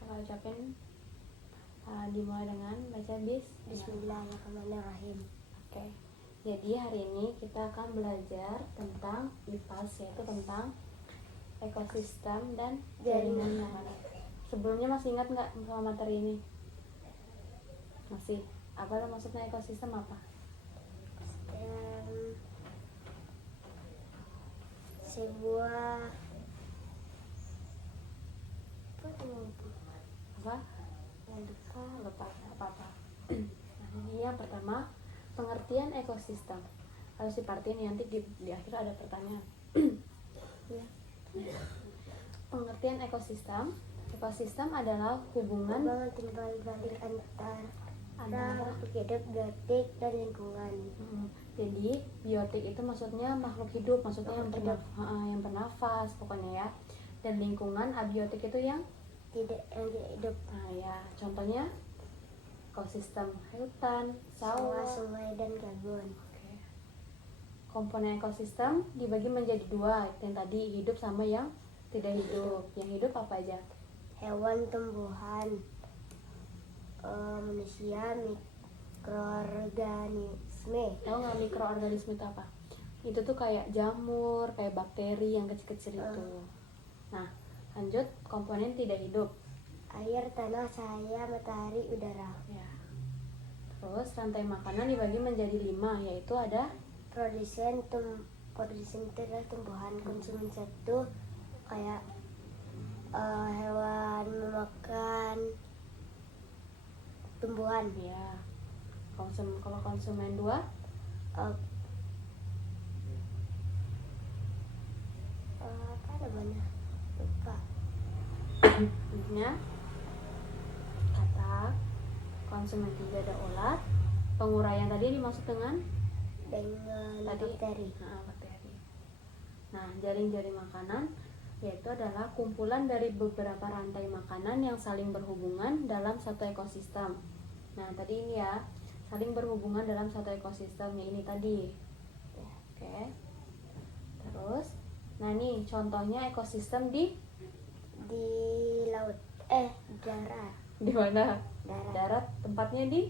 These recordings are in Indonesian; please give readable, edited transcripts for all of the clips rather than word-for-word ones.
Kakak ucapin. Dimulai dengan baca Bismillahirrahmanirrahim. Oke. Jadi hari ini kita akan belajar tentang IPAS, yaitu tentang ekosistem dan jaringan makanan. Sebelumnya masih ingat nggak sama materi ini? Masih. Apa maksudnya ekosistem apa? Sebuah Apa? Lupa apa-apa. Nah, ini yang pertama, pengertian ekosistem. Harus dipartiin nanti di akhir ada pertanyaan. Ya. Pengertian ekosistem. Ekosistem adalah hubungan timbal balik antara makhluk hidup, biotik, dan lingkungan. Jadi biotik itu maksudnya makhluk hidup, maksudnya yang bernafas pokoknya ya. Dan lingkungan, abiotik itu yang tidak hidup. Nah ya, contohnya ekosistem hutan, sawah, sungai, dan kebun. Oke. Komponen ekosistem dibagi menjadi dua, yang tadi hidup sama yang tidak hidup. Yang hidup apa aja? Hewan, tumbuhan, manusia, mikroorganisme. Tahu nggak mikroorganisme itu apa? Itu tuh kayak jamur, kayak bakteri yang kecil-kecil itu. Nah, lanjut, komponen tidak hidup. Air, tanah, cahaya, matahari, udara. Ya. Terus rantai makanan dibagi menjadi 5, yaitu ada Produsen itu adalah tumbuhan. Konsumen satu kayak hewan memakan tumbuhan. ya. Kalau konsumen 2 apa namanya? Lupa. intinya kata konsumen 3 ada ulat. Penguraian tadi dimaksud dengan Bakteri. Bakteri. Nah, jaring-jaring makanan yaitu adalah kumpulan dari beberapa rantai makanan yang saling berhubungan dalam satu ekosistem. Nah, tadi ini ya, saling berhubungan dalam satu ekosistem, yang ini tadi. Oke. Terus, nah nih contohnya ekosistem di laut. Darat. Di mana? Darat. Darat tempatnya di.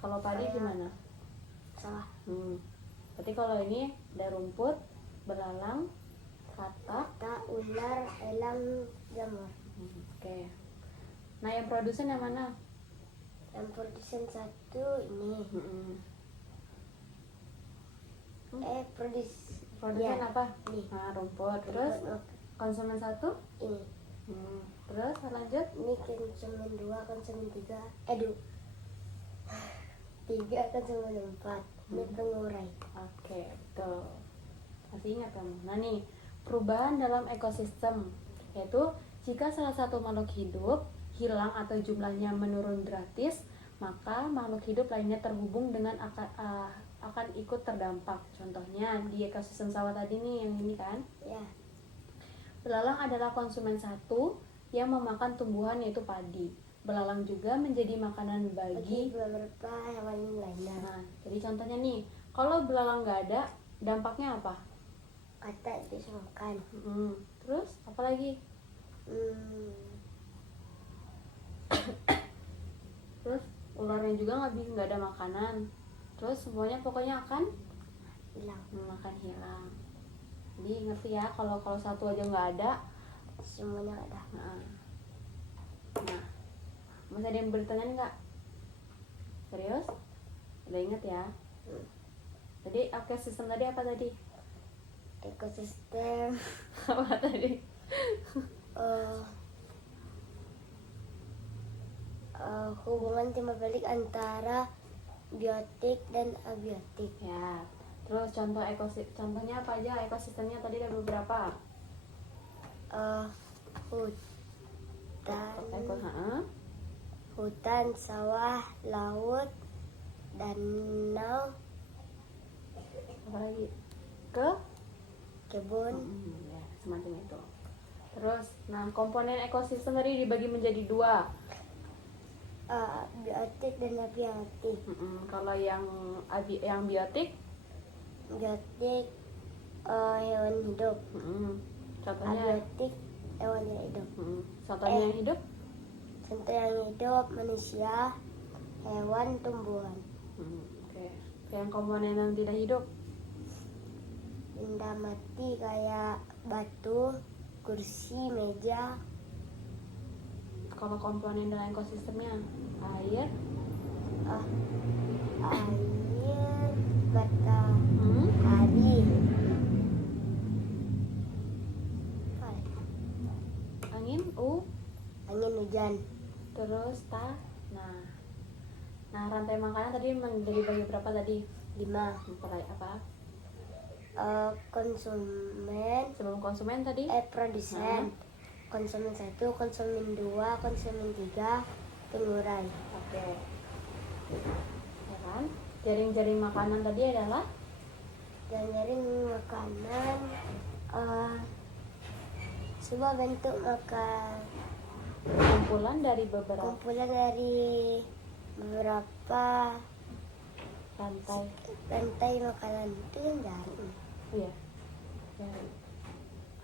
Kalau padi gimana? Sawah. Berarti kalau ini ada rumput, belalang, katak, ular, elang, jamur. Oke. Nah, yang produsen yang mana? Yang produsen satu ini. Produsen ya, apa? Ini. Nah, rumput. Terus konsumen satu? Ini. Terus lanjut? Ini konsumen 2, konsumen 3. 3, konsumen 4. Ini pengurai. Oke, betul. Masih ingat kamu? Nah nih, perubahan dalam ekosistem, yaitu jika salah satu makhluk hidup hilang atau jumlahnya menurun drastis, maka makhluk hidup lainnya terhubung dengan akan ikut terdampak. Contohnya di ekosistem sawah tadi nih, yang ini kan? Ya. Belalang adalah konsumen satu yang memakan tumbuhan, yaitu padi. Belalang juga menjadi makanan bagi beberapa hewan lainnya. Nah, jadi contohnya nih, kalau belalang nggak ada, dampaknya apa? Katak bisa makan. Terus apa lagi? Terus ularnya juga nggak ada makanan. Terus semuanya pokoknya akan hilang. Hilang. Jadi ngerti ya, kalau satu aja nggak ada, semuanya ada. Nah, masih ada yang bertanya nggak? Serius? Udah inget ya? Jadi ekosistem tadi apa tadi? Ekosistem Apa tadi? Hubungan timbal balik antara biotik dan abiotik. Ya. Terus contohnya apa aja ekosistemnya tadi, ada beberapa. Hutan, sawah, laut, danau, apa lagi? kebun. Ya, semacam itu. Terus, nah komponen ekosistem tadi dibagi menjadi 2. Biotik dan abiotik. Kalau yang biotik hewan hidup. Contohnya, abiotik, hewan yang hidup. Contohnya yang hidup. Contoh yang hidup, manusia, hewan, tumbuhan. Oke. Yang komponen yang tidak hidup. Benda mati kayak batu, kursi, meja. Kalau komponen dalam ekosistemnya, air, Air, bata, hmm, hari, angin, angin, hujan. terus nah rantai makanan tadi menjadi bagi berapa tadi? 5. Apa? Konsumen, Sebelum konsumen tadi? produsen. Konsumen 1, konsumen 2, konsumen 3, pengurai. Oke. Ya kan? Jaring-jaring makanan tadi adalah Dan jaring makanan, sebuah bentuk makan kumpulan dari beberapa kumpulan dari beberapa rantai makanan. Itu yang jaring. Iya. Jaring.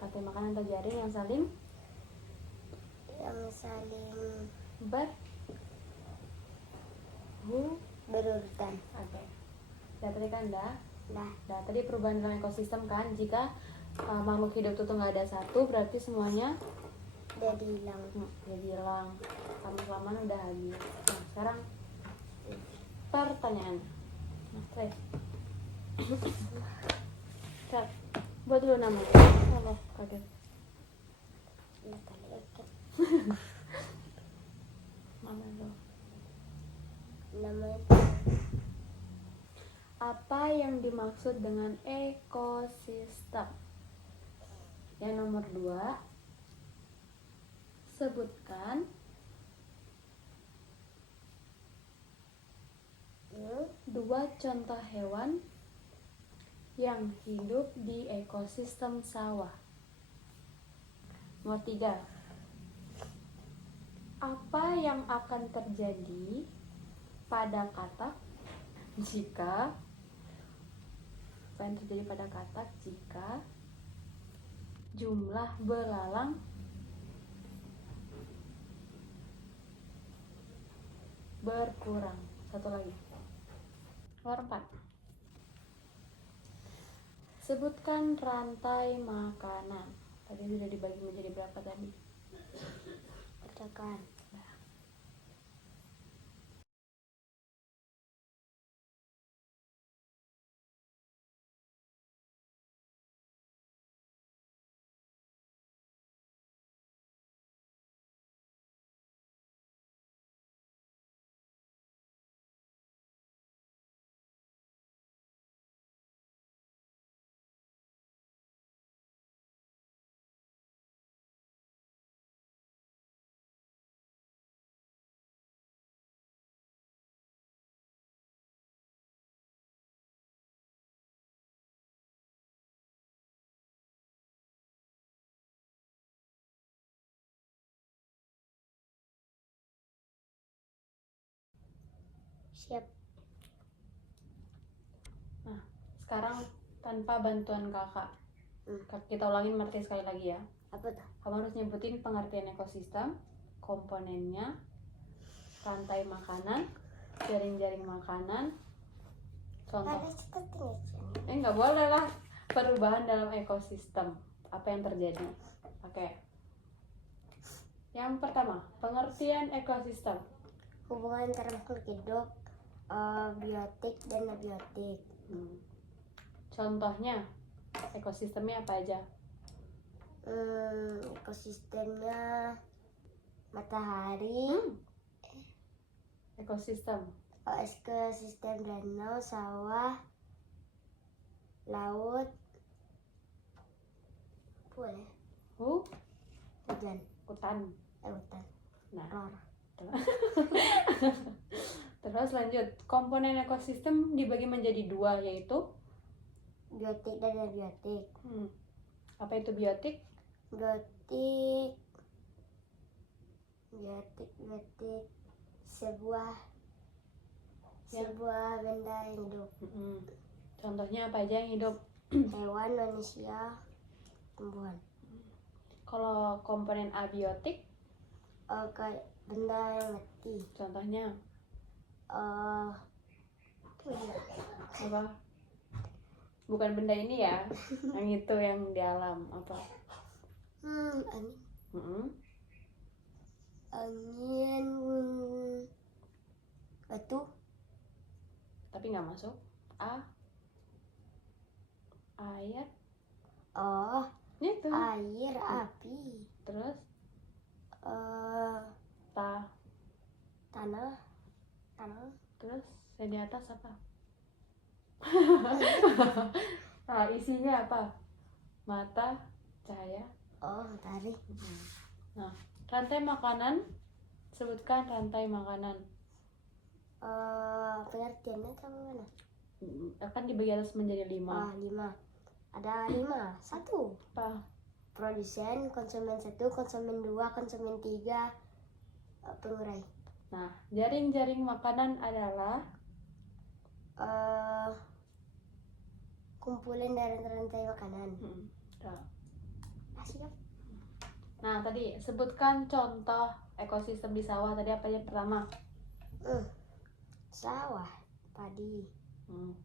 Rantai makanan atau jaring yang saling berurutan. Oke. Dan tadi kan Nah, tadi perubahan dalam ekosistem kan, jika makhluk hidup itu nggak ada satu, berarti semuanya jadi hilang. jadi hilang. Kamu kelamaan udah habis. Nah, sekarang pertanyaan. Nah, Kak, buat dulu namanya. Allah, kaget. Mana lo? Namanya Apa yang dimaksud dengan ekosistem? Yang nomor 2, sebutkan dua contoh hewan yang hidup di ekosistem sawah. Nomor 3, apa yang akan terjadi pada katak jika jumlah belalang berkurang? Satu lagi. Nomor 4, sebutkan rantai makanan. Tadi sudah dibagi menjadi berapa tadi? katakan. Siap. Nah, sekarang tanpa bantuan kakak, kita ulangin materi sekali lagi ya. Apa tuh? Kamu harus nyebutin pengertian ekosistem, komponennya, rantai makanan, jaring-jaring makanan, contoh. Nggak boleh lah. Perubahan dalam ekosistem, apa yang terjadi? Oke. Yang pertama, pengertian ekosistem. Hubungan antara makhluk hidup, biotik dan abiotik. Contohnya, ekosistemnya apa aja? Ekosistemnya matahari, Ekosistem danau, sawah, laut, hutan. hutan. Nah, Terus lanjut, komponen ekosistem dibagi menjadi 2, yaitu biotik dan abiotik. Apa itu biotik? Biotik sebuah benda yang hidup. Contohnya apa aja yang hidup? Hewan, manusia, tumbuhan. Kalau komponen abiotik, kayak benda yang mati. contohnya Itu ya. apa? Bukan benda ini ya, yang itu yang di alam apa? Angin. Mm-mm. Angin. Batu. Tapi nggak masuk. Air. Oh, Itu. air, api. Terus Tanah. Tanah. terus yang di atas apa? Nah, isinya apa? Mata, cahaya. Oh, matahari. Nah, rantai makanan. Sebutkan rantai makanan. Pengertiannya sama mana? Akan dibagi atas menjadi 5. 5. Ada 5. 1. Apa? Produsen, konsumen 1, konsumen 2, konsumen 3, pengurai. Nah, jaring-jaring makanan adalah Kumpulan dari rantai makanan. Udah. Siap. Nah, tadi sebutkan contoh ekosistem di sawah. Tadi apa yang pertama? Sawah, padi. Hmm.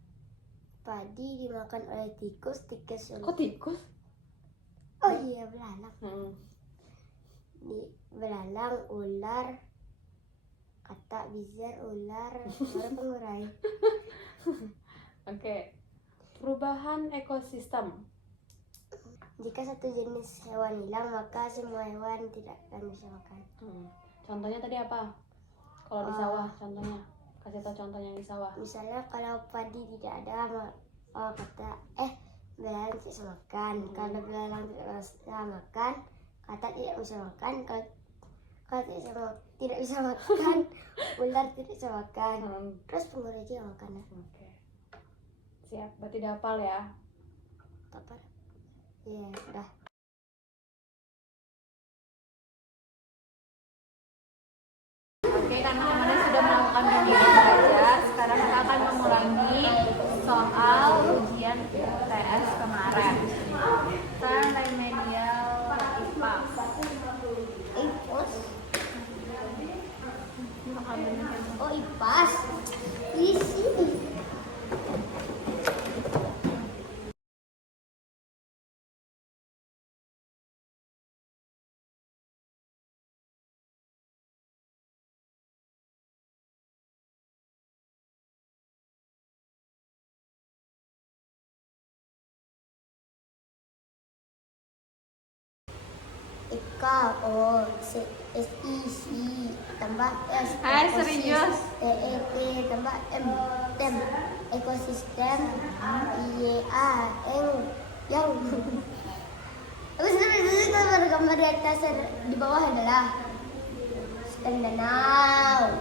Padi dimakan oleh tikus, tikus. Kok tikus? Oh iya, belalang. Belalang, ular, katak, bizar, ular, baru pengurai. Oke. Perubahan ekosistem. Jika satu jenis hewan hilang, maka semua hewan tidak akan bisa makan. Contohnya tadi apa? Kalau di sawah, contohnya. Kasih tahu contoh yang di sawah. Misalnya kalau padi tidak ada, belalang tidak bisa makan. Kalau belalang tidak bisa makan, katak tidak bisa makan. Kalau tidak bisa makan, ular tidak bisa makan. Terus pengurai juga makan. Oke. Siap, berarti udah hafal ya? Apa? Iya, udah. Oke, karena kemarin sudah melakukan bimbingan belajar, sekarang kita akan mengulangi soal ujian UTS kemarin. Remedial IPA. Oh, IPAS. Di sini. Ika, O, S, I, C, tambah S, Hai, serius? T, E, T, tambah M, TEM, ekosistem, I, A, N, yang. Terus gambar di atas di bawah adalah sistem danau.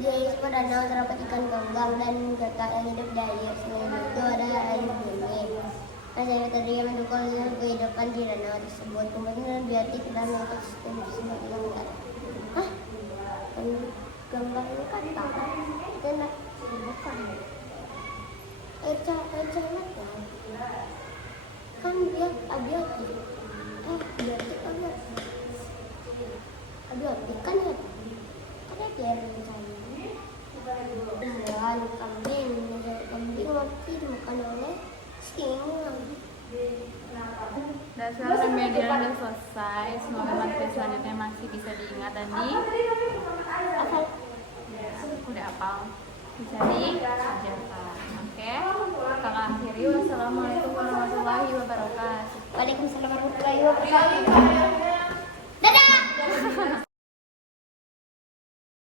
Di sebuah danau terdapat ikan ganggang dan gagak yang hidup di air. Selain itu ada air jernih. Rasanya tadi yang mendukung kehidupan di danau tersebut. Kemudian biotik dan ekosistem tersebut hilang. Hah? Ganggang ini kata? Tidak. Bukan. Air cahaya kan dia abiotik. Biotik apa? Abiotik kan ya? Kan dia air cahaya. Iya, kambing mati dimakan oleh singa. Dan sekarang remedial udah selesai. Semoga materi selanjutnya masih bisa diingat dan Asal udah hafal. Bisa diajarkan. Oke. Kakak akhiri. Wassalamualaikum warahmatullahi wabarakatuh. Waalaikumsalam warahmatullahi wabarakatuh. Dadah.